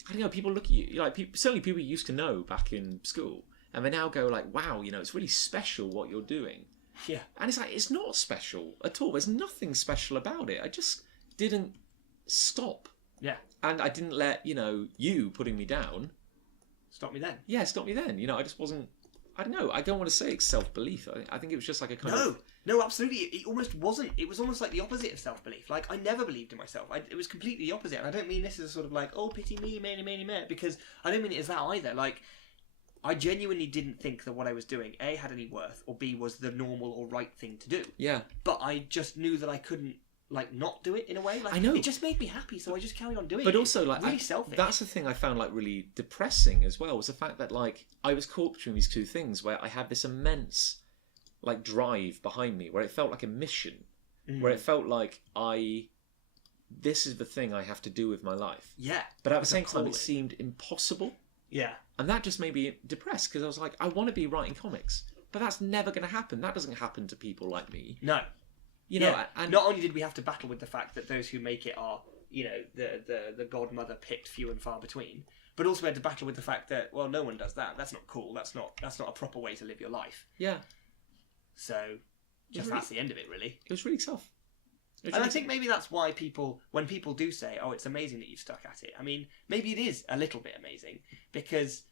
I don't know, people look at you like certainly people you used to know back in school, and they now go like, wow, you know, it's really special what you're doing. Yeah, and it's like it's not special at all. There's nothing special about it. I just didn't stop. Yeah. And I didn't let, you know, you putting me down stop me then. Yeah, stop me then. You know, I just wasn't, I don't know, I don't want to say it's self-belief. I think it was just like a kind of... No, absolutely. It almost wasn't. It was almost like the opposite of self-belief. Like, I never believed in myself. It was completely the opposite. And I don't mean this as a sort of like, oh, pity me, meh, because I don't mean it as that either. Like, I genuinely didn't think that what I was doing, A, had any worth, or B, was the normal or right thing to do. Yeah. But I just knew that I couldn't, like, not do it in a way. Like, I know. It just made me happy, so I just carried on doing it. But also, like, really selfish. That's the thing I found, like, really depressing as well, was the fact that, like, I was caught between these two things where I had this immense, like, drive behind me, where it felt like a mission, where it felt like this is the thing I have to do with my life. Yeah. But at the same time, it seemed impossible. Yeah. And that just made me depressed, because I was like, I want to be writing comics, but that's never going to happen. That doesn't happen to people like me. No. You know, and not only did we have to battle with the fact that those who make it are, you know, the godmother picked few and far between, but also we had to battle with the fact that, well, no one does that. That's not cool. That's not a proper way to live your life. Yeah. So, that's the end of it, really. It was really tough. And I think maybe that's why when people do say, oh, it's amazing that you've stuck at it, I mean, maybe it is a little bit amazing, because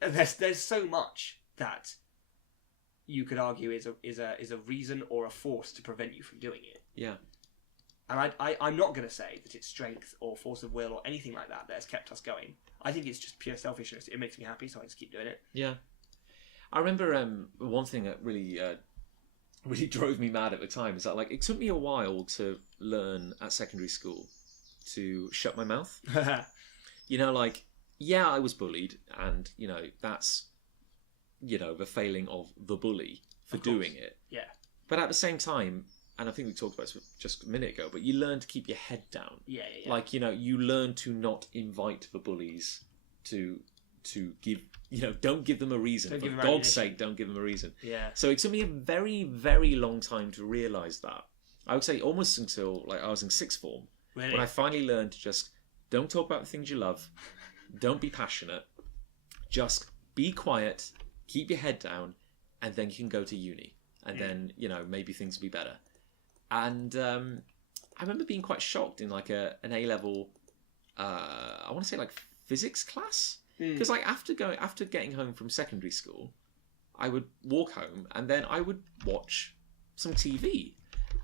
there's so much that you could argue is a reason or a force to prevent you from doing it. Yeah. And I'm not going to say that it's strength or force of will or anything like that has kept us going. I think it's just pure selfishness. It makes me happy, so I just keep doing it. Yeah. I remember one thing that really drove me mad at the time is that, like, it took me a while to learn at secondary school to shut my mouth. You know, like, yeah, I was bullied, and, you know, that's, you know, the failing of the bully for doing it. Yeah. But at the same time, and I think we talked about this just a minute ago, but you learn to keep your head down. Yeah. Like, you know, you learn to not invite the bullies to give, you know, don't give them a reason. For God's sake, don't give them a reason. Yeah. So it took me a very, very long time to realise that. I would say almost until, like, I was in sixth form. Really? When I finally learned to just don't talk about the things you love, don't be passionate, just be quiet, keep your head down, and then you can go to uni. And then, you know, maybe things will be better. And I remember being quite shocked in, like, an A-level, I want to say, like, physics class. Because, like, after getting home from secondary school, I would walk home and then I would watch some TV.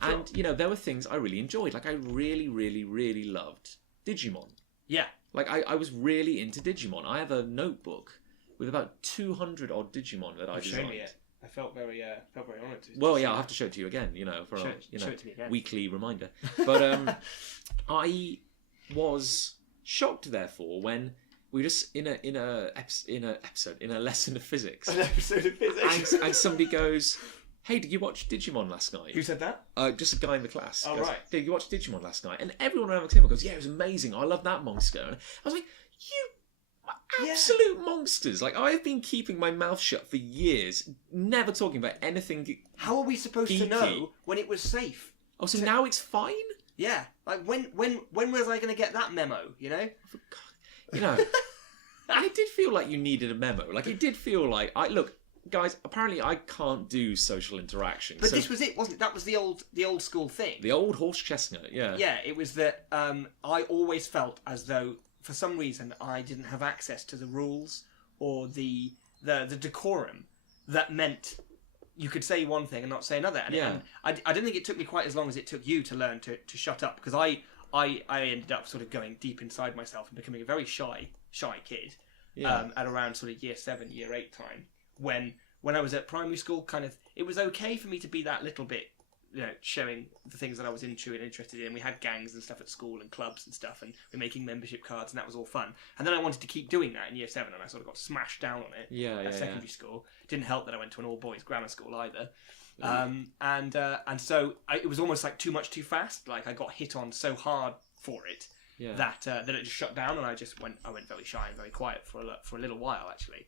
Sure. And, you know, there were things I really enjoyed. Like, I really, really, really loved Digimon. Yeah. Like, I was really into Digimon. I have a notebook with about 200 odd Digimon that I designed. Me it. I felt very honoured to. Well, yeah, I'll have to show it to you again, you know, for show a it to me again. weekly reminder. But I was shocked, therefore, when we were just in a lesson of physics. An episode of physics. And somebody goes, "Hey, did you watch Digimon last night?" Who said that? Just a guy in the class. Oh, goes, right. "Did you watch Digimon last night?" And everyone around the table goes, "Yeah, it was amazing. I love that monster." And I was like, absolute monsters. Like, I've been keeping my mouth shut for years, never talking about anything. How are we supposed to know when it was safe? Oh, so now it's fine? Yeah. Like, when was I going to get that memo, you know? You know, it did feel like you needed a memo. Like, it did feel like... Look, guys, apparently I can't do social interaction. But this was it, wasn't it? That was the old school thing. The old horse chestnut, yeah. Yeah, it was that I always felt as though, for some reason, I didn't have access to the rules or the decorum that meant you could say one thing and not say another. And I didn't think it took me quite as long as it took you to learn to shut up, because I ended up sort of going deep inside myself and becoming a very shy kid at around sort of year 7, year 8 time. When I was at primary school, kind of, it was okay for me to be that little bit, you know, showing the things that I was into and interested in. We had gangs and stuff at school and clubs and stuff, and we were making membership cards, and that was all fun. And then I wanted to keep doing that in year 7, and I sort of got smashed down on it at secondary school. Didn't help that I went to an all-boys grammar school either. And so it was almost like too much too fast. Like, I got hit on so hard for it that it just shut down, and I went very shy and very quiet for a little while, actually.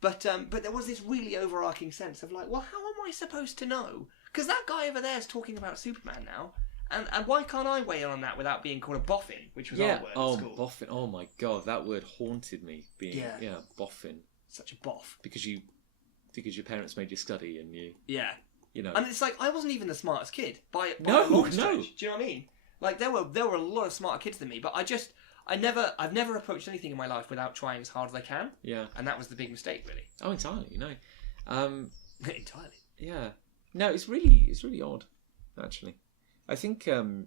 But there was this really overarching sense of like, well, how am I supposed to know? Because that guy over there is talking about Superman now, and why can't I weigh in on that without being called a boffin, which was our word at school? Boffin. Oh my god, that word haunted me. Boffin. Such a boff. Because your parents made you study, and you know. And it's like, I wasn't even the smartest kid by a long stretch. Do you know what I mean? Like, there were a lot of smarter kids than me, but I've never approached anything in my life without trying as hard as I can. Yeah. And that was the big mistake, really. Oh, entirely, you know. Entirely. Yeah. No, it's really odd, actually. I think, you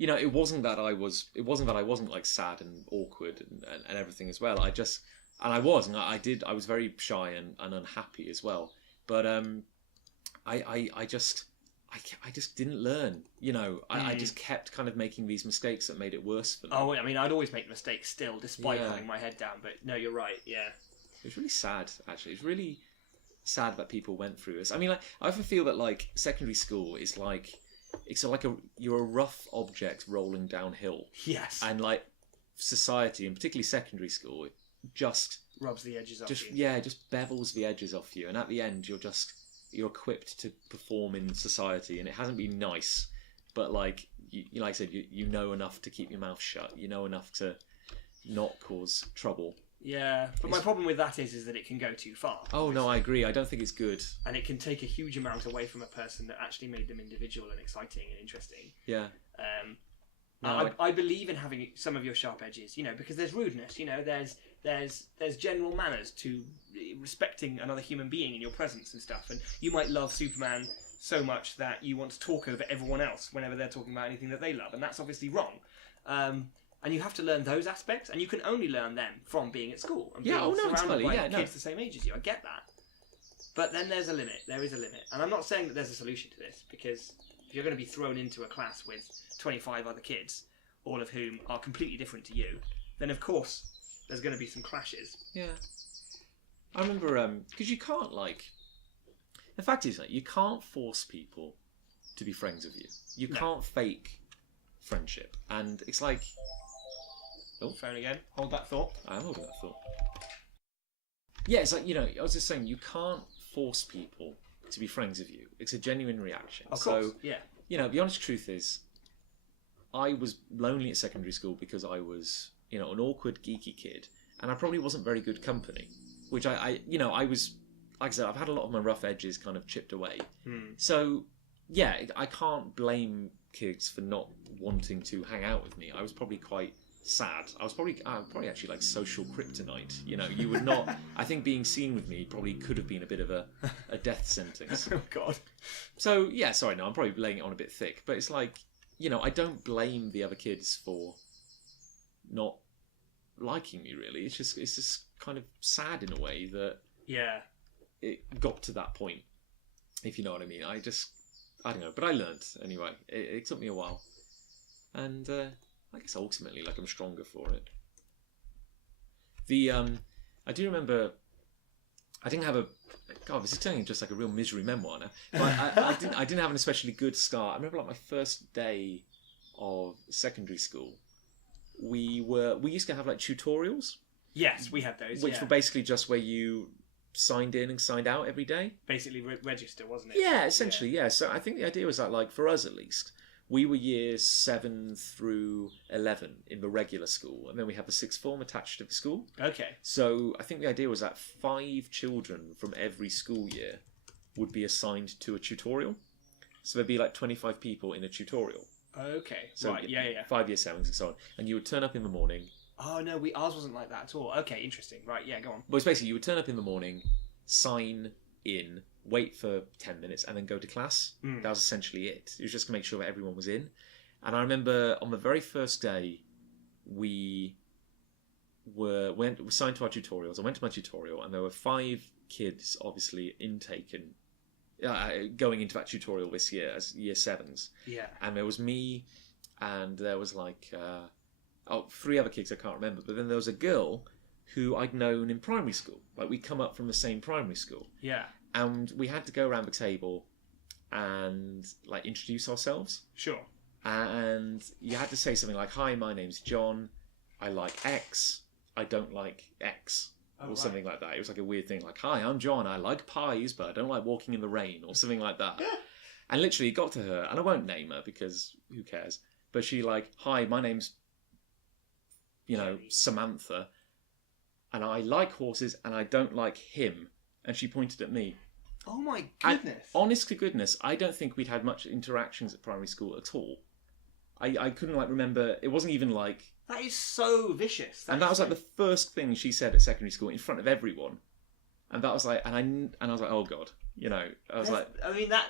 know, it wasn't that I wasn't like sad and awkward and everything as well. I was very shy and unhappy as well. But I just didn't learn, you know. I just kept kind of making these mistakes that made it worse for me. Oh, I mean, I'd always make mistakes still, despite having my head down. But no, you're right. Yeah, it was really sad. Actually, it's really sad that people went through this. I mean, like, I often feel that like secondary school is like you're a rough object rolling downhill. Yes, and like society, and particularly secondary school, it just rubs the edges off you. Yeah, just bevels the edges off you, and at the end, you're equipped to perform in society, and it hasn't been nice, but like like I said, you know enough to keep your mouth shut. You know enough to not cause trouble. Yeah, but my problem with that is that it can go too far. Oh, no, I agree. I don't think it's good. And it can take a huge amount away from a person that actually made them individual and exciting and interesting. Yeah. I believe in having some of your sharp edges, you know, because there's rudeness, you know, there's general manners to respecting another human being in your presence and stuff. And you might love Superman so much that you want to talk over everyone else whenever they're talking about anything that they love, and that's obviously wrong. And you have to learn those aspects, and you can only learn them from being at school and being surrounded by kids the same age as you. I get that. But then there's a limit. There is a limit. And I'm not saying that there's a solution to this, because if you're going to be thrown into a class with 25 other kids, all of whom are completely different to you, then of course there's going to be some clashes. Yeah. I remember, because you can't, like... The fact is, like, you can't force people to be friends with you. You can't fake friendship. And it's like... Oh, phone again. Hold that thought. I am holding that thought. Yeah, it's like, you know, I was just saying, you can't force people to be friends with you. It's a genuine reaction. Of course, yeah. You know, the honest truth is, I was lonely at secondary school because I was, you know, an awkward, geeky kid, and I probably wasn't very good company, which I was, like I said, I've had a lot of my rough edges kind of chipped away. So, yeah, I can't blame kids for not wanting to hang out with me. I was probably quite sad. I was probably actually like social kryptonite. You know, you would not. I think being seen with me probably could have been a bit of a death sentence. Oh God. So yeah, sorry, no, I'm probably laying it on a bit thick, but it's like, you know, I don't blame the other kids for not liking me. Really, it's just kind of sad in a way that it got to that point. If you know what I mean. I don't know, but I learned anyway. It took me a while, and. I guess ultimately, like, I'm stronger for it. I do remember, I didn't have God, this is turning into just like a real misery memoir now. But I didn't have an especially good start. I remember like my first day of secondary school we used to have like tutorials. Yes, we had those. Which were basically just where you signed in and signed out every day. Basically register, wasn't it? Yeah, essentially, yeah. So I think the idea was that, like, for us at least, we were years 7 through 11 in the regular school, and then we had the sixth form attached to the school. Okay. So I think the idea was that 5 children from every school year would be assigned to a tutorial. So there'd be like 25 people in a tutorial. Okay. So right. Yeah. 5 year 7s and so on. And you would turn up in the morning. Oh no, ours wasn't like that at all. Okay, interesting. Right, yeah, go on. But it's basically you would turn up in the morning, sign in, wait for 10 minutes, and then go to class. That was essentially it. It was just to make sure that everyone was in. And I remember on the very first day, we signed to our tutorials. I went to my tutorial, and there were 5 kids, obviously intaken, going into that tutorial this year as year 7s. Yeah. And there was me, and there was like 3 other kids I can't remember. But then there was a girl who I'd known in primary school. Like, we'd come up from the same primary school. Yeah. And we had to go around the table and, like, introduce ourselves. Sure. And you had to say something like, "Hi, my name's John. I like X. I don't like X." Or something like that. It was like a weird thing. Like, "Hi, I'm John. I like pies, but I don't like walking in the rain." Or something like that. And literally it got to her, and I won't name her because who cares. But she like, "Hi, my name's, Samantha. And I like horses, and I don't like him." And she pointed at me. Oh my goodness. And honest to goodness, I don't think we'd had much interactions at primary school at all. I couldn't remember. It wasn't even like... That is so vicious. That was like the first thing she said at secondary school in front of everyone. And that was like... And I was like, oh God. I was like... I mean, that...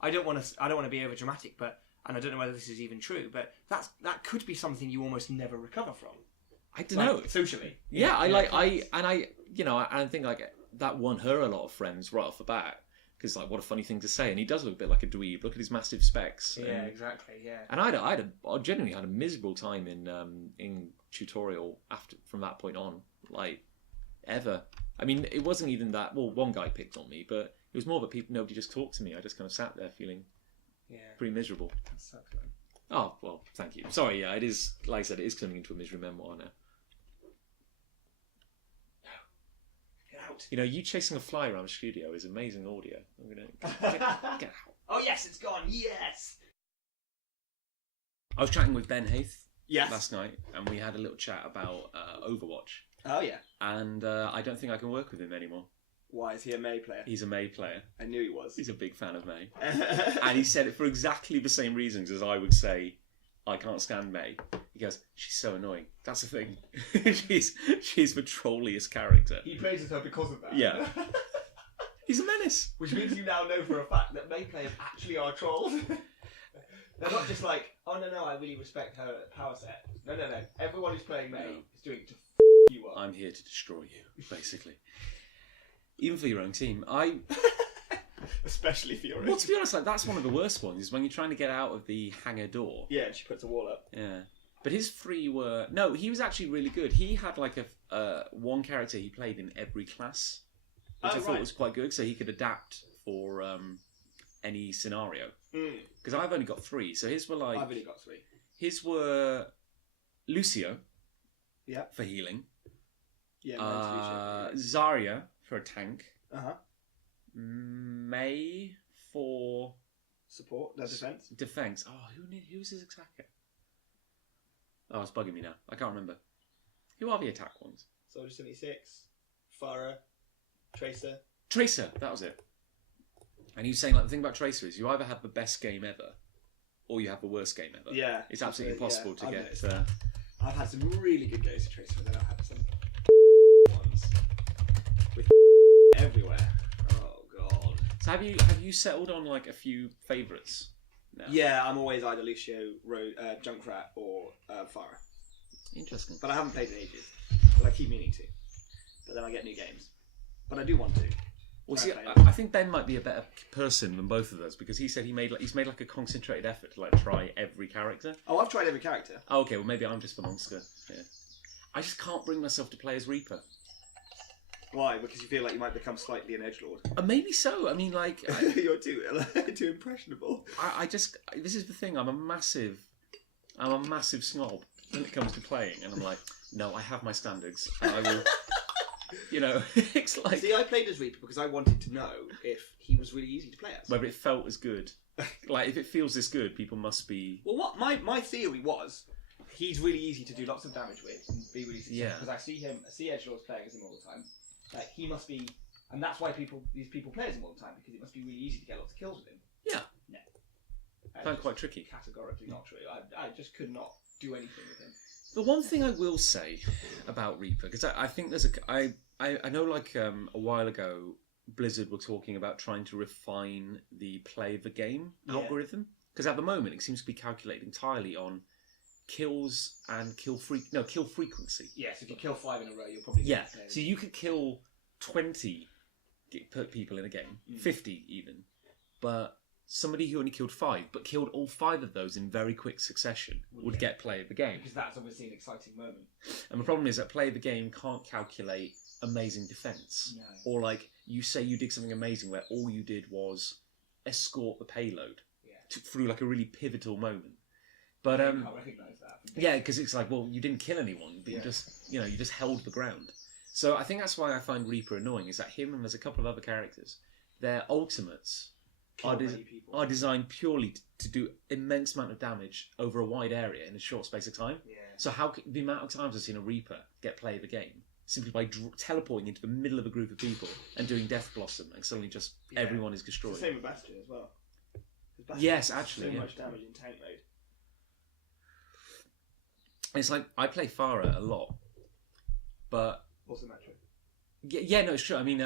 I don't want to be over dramatic, but... And I don't know whether this is even true, but that could be something you almost never recover from. I don't know. Socially. Yeah, I think like that won her a lot of friends right off the bat. Because like, what a funny thing to say. And he does look a bit like a dweeb. Look at his massive specs. Yeah, exactly. Yeah. And I genuinely had a miserable time in tutorial from that point on. Like, ever. I mean, it wasn't even that. Well, one guy picked on me, but it was more that nobody just talked to me. I just kind of sat there feeling pretty miserable. That sucks, man. Oh well, thank you. Sorry, yeah, it is. Like I said, it is turning into a misery memoir now. You chasing a fly around the studio is amazing audio. I'm gonna get out. Oh yes, it's gone. Yes. I was chatting with Ben Haith last night, and we had a little chat about Overwatch. Oh yeah. And I don't think I can work with him anymore. Why is he a May player? He's a May player. I knew he was. He's a big fan of May, and he said it for exactly the same reasons as I would say I can't stand May. He goes, "She's so annoying." That's the thing. she's the trolliest character. He praises her because of that. Yeah. He's a menace. Which means you now know for a fact that May players actually are trolls. They're not just like, "Oh no, I really respect her power set." No. Everyone who's playing May is doing it to you up. I'm here to destroy you, basically. Even for your own team. Especially for your own. Well, to be honest, that's one of the worst ones, is when you're trying to get out of the hangar door. Yeah, and she puts a wall up. Yeah. But his 3 were... No, he was actually really good. He had like one character he played in every class, which I thought was quite good, so he could adapt for any scenario. Because I've only got 3, so his were like... I've only got 3. His were Lucio for healing. Yeah, Zarya for a tank. Uh-huh. May for... Support, no defense. Defense. Oh, who's his attacker? Oh, it's bugging me now. I can't remember. Who are the attack ones? Soldier 76, Farah, Tracer. Tracer, that was it. And he was saying, like, the thing about Tracer is you either have the best game ever, or you have the worst game ever. Yeah. It's absolutely impossible to get... I've had some really good goes to Tracer, but then I've had some ones with everywhere. Oh god. So have you settled on like a few favourites now? Yeah, I'm always either Lucio, Junkrat, or Farah. Interesting. But I haven't played in ages. But I keep meaning to. But then I get new games. But I do want to. Well, see, I think Ben might be a better person than both of us, because he said he's made like a concentrated effort to like try every character. Oh, I've tried every character. Oh, okay, well maybe I'm just the monster. Yeah. I just can't bring myself to play as Reaper. Why? Because you feel like you might become slightly an edgelord. Maybe so. I mean, like you're too impressionable. This is the thing. I'm a massive snob. when it comes to playing, and I'm like, no, I have my standards, and I will. It's like. See, I played as Reaper because I wanted to know if he was really easy to play as. Whether it felt as good. Like, if it feels this good, people must be. Well, what my theory was, he's really easy to do lots of damage with and be really successful. Because I see edgelords playing as him all the time. Like, he must be, and that's why these people play as him all the time, because it must be really easy to get lots of kills with him. Yeah. No. I found quite tricky. Categorically not true. I just could not do anything with him. The one thing I will say about Reaper, because I think there's I know, like, a while ago, Blizzard were talking about trying to refine the play of the game algorithm, because at the moment it seems to be calculated entirely on kills and kill frequency. Yes, if you kill 5 in a row, you'll probably get the same. So you could kill 20 people in a game, 50 even, but somebody who only killed 5 but killed all 5 of those in very quick succession would get play of the game. Because that's obviously an exciting moment. And the problem is that play of the game can't calculate amazing defense. No. Or, like, you say you did something amazing where all you did was escort the payload through, like, a really pivotal moment. But I can't recognise that. Yeah, because it's like, well, you didn't kill anyone, but you just held the ground. So I think that's why I find Reaper annoying, is that him and there's a couple of other characters, their ultimates are designed purely to do immense amount of damage over a wide area in a short space of time. Yeah. So the amount of times I've seen a Reaper get play of the game simply by teleporting into the middle of a group of people and doing Death Blossom, and suddenly just everyone is destroyed. It's the same with Bastion as well. Bastion yes, actually. So much damage in tank mode. It's like, I play Farah a lot, but... Or Symmetra. Yeah, no, it's true. I mean,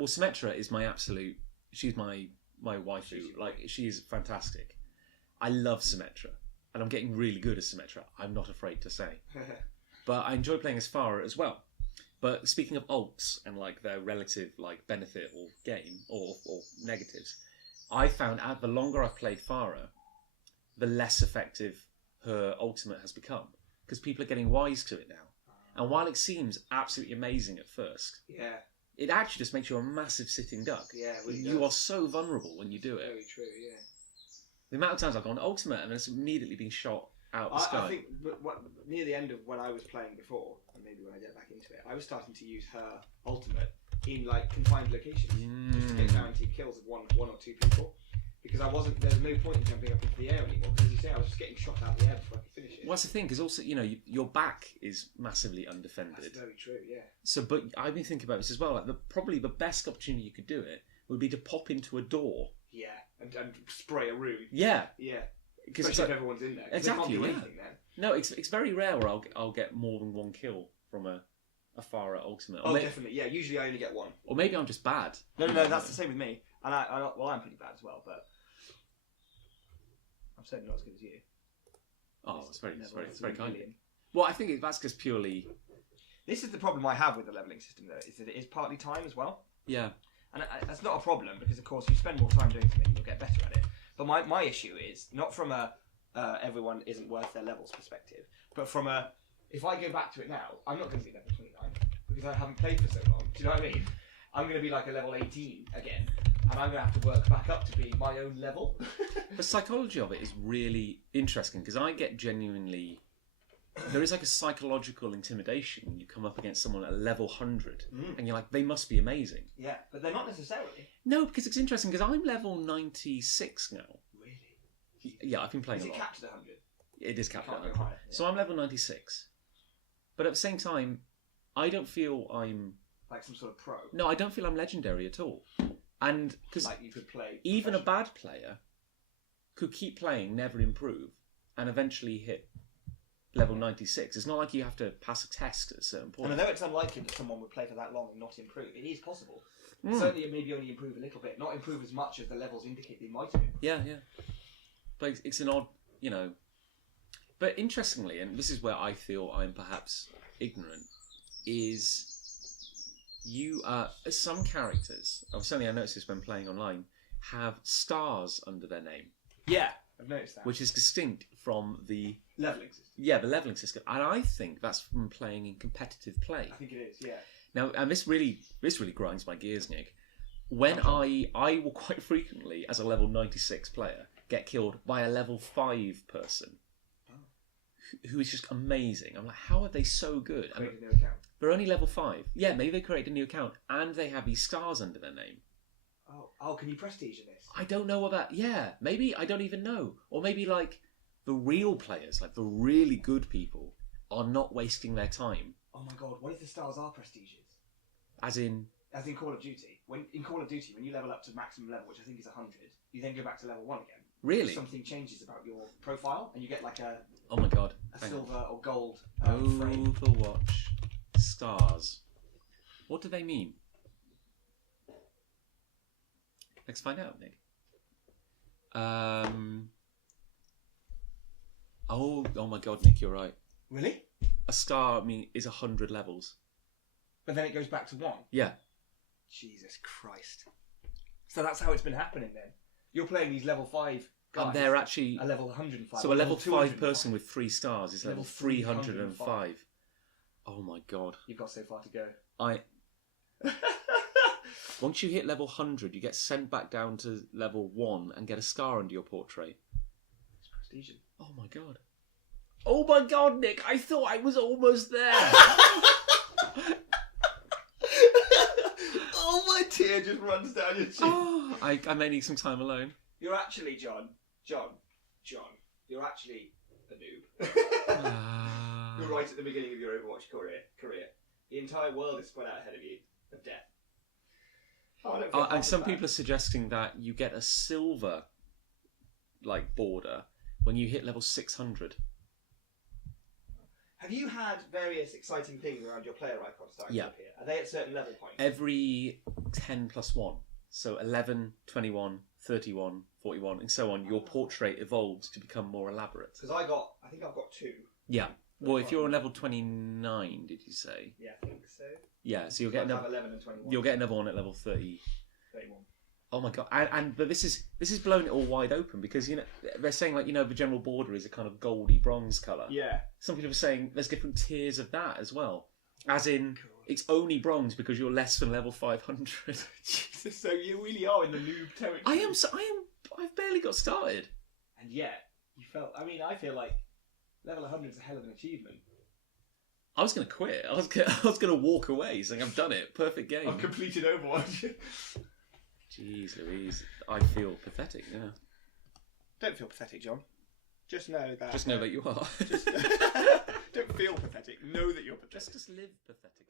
Symmetra is my absolute... She's my waifu. Like, she is fantastic. I love Symmetra, and I'm getting really good at Symmetra, I'm not afraid to say. But I enjoy playing as Farah as well. But speaking of ults and, like, their relative, like, benefit or gain or negatives, I found out the longer I've played Farah, the less effective her ultimate has become, because people are getting wise to it now. And while it seems absolutely amazing at first, it actually just makes you a massive sitting duck. Yeah, it really you does. are so vulnerable when you do it. Very true. Yeah. The amount of times I've gone ultimate and it's immediately been shot out the sky. I think near the end of when I was playing before, and maybe when I get back into it, I was starting to use her ultimate in, like, confined locations, just to get guaranteed kills of one or two people. Because there was no point in jumping up into the air anymore. Because, as you say, I was just getting shot out of the air before I could finish it. Well, that's the thing, because also, your back is massively undefended. That's very true, yeah. So, but I've been thinking about this as well. Like, probably the best opportunity you could do it would be to pop into a door. Yeah, and spray a room. Yeah. Yeah. Because especially if everyone's in there. Exactly, they can't do anything then. No, it's very rare where I'll get more than one kill from a Farah ultimate. Oh, definitely. Yeah, usually I only get one. Or maybe I'm just bad. No, that's the same with me. And I'm pretty bad as well, but I'm certainly not as good as you. Oh, it's very kind of you. Well, I think that's because purely... This is the problem I have with the levelling system, though, is that it is partly time as well. Yeah. And that's not a problem, because, of course, you spend more time doing something, you'll get better at it. But my issue is, not from a everyone isn't worth their levels perspective, but from a, if I go back to it now, I'm not going to be level 29, because I haven't played for so long. Do you know what I mean? I'm going to be like a level 18 again, and I'm going to have to work back up to be my own level. The psychology of it is really interesting, because I get genuinely... There is like a psychological intimidation when you come up against someone at level 100, and you're like, they must be amazing. Yeah, but they're not necessarily. No, because it's interesting, because I'm level 96 now. Really? Yeah, I've been playing a lot. Is it capped at 100? It is capped at 100. Higher, yeah. So I'm level 96. But at the same time, I don't feel I'm... Like some sort of pro? No, I don't feel I'm legendary at all. And because like you could play even a bad player could keep playing, never improve, and eventually hit level 96. It's not like you have to pass a test at a certain point. And although it's unlikely that someone would play for that long and not improve, it is possible. Certainly it maybe only improve a little bit, not improve as much as the levels indicate they might have improved. Yeah. But it's an odd, But interestingly, and this is where I feel I'm perhaps ignorant, is some characters, certainly I noticed this when playing online, have stars under their name. Yeah, I've noticed that. Which is distinct from the... levelling system. Yeah, the levelling system. And I think that's from playing in competitive play. I think it is, yeah. Now, and this really grinds my gears, Nick. When I will quite frequently, as a level 96 player, get killed by a level 5 person who is just amazing. I'm like, how are they so good? And Create a new account. they're only level 5. Yeah, maybe they created a new account and they have these stars under their name. Oh, can you prestige in this? I don't know what that. Yeah, maybe I don't even know. Or maybe like the real players, like the really good people, are not wasting their time. Oh my god, what if the stars are prestiges? As in Call of Duty. In Call of Duty, when you level up to maximum level, which I think is 100, you then go back to level 1 again. really? Something changes about your profile, and you get like a Oh my god! silver or gold Oh, frame. Overwatch stars. What do they mean? Let's find out, Nick. Oh my god, Nick, you're right. Really? A star, is 100 levels. But then it goes back to 1. Yeah. Jesus Christ. So that's how it's been happening then. You're playing these level 5 guys. And they're actually... A level 105. So or a level 5 205. person with 3 stars is level 305. Oh my god. You've got so far to go. Once you hit level 100, you get sent back down to level 1 and get a star under your portrait. It's prestige. Oh my god. Oh my god, Nick, I thought I was almost there. Oh, my tear just runs down your cheek. Oh, I may need some time alone. You're actually, John, you're actually a noob. You're right at the beginning of your Overwatch career. The entire world is spread out ahead of you of death. And some people are suggesting that you get a silver border when you hit level 600. Have you had various exciting things around your player icons starting Yeah. to appear? Are they at certain level points? Every 10 plus 1. So 11, 21, 31, 41, and so on. Your portrait evolves to become more elaborate. Because I think I've got 2. Yeah. Well, if you're on level 29, did you say? Yeah, I think so. Yeah, so you'll get another. 11 and 21. You'll get another one at level 30. 31. Oh my god! But this is blowing it all wide open because they're saying the general border is a kind of goldy bronze colour. Yeah. Some people are saying there's different tiers of that as well, as in it's only bronze because you're less than level 500. Jesus, so you really are in the noob territory. I am. I've barely got started. And yet you felt. I feel like level 100 is a hell of an achievement. I was going to quit. I was going to walk away saying I've done it. Perfect game. I've completed Overwatch. Jeez Louise. I feel pathetic, yeah. Don't feel pathetic, John. Just know that... Just know that you are. Don't feel pathetic. Know that you're pathetic. Just live pathetic.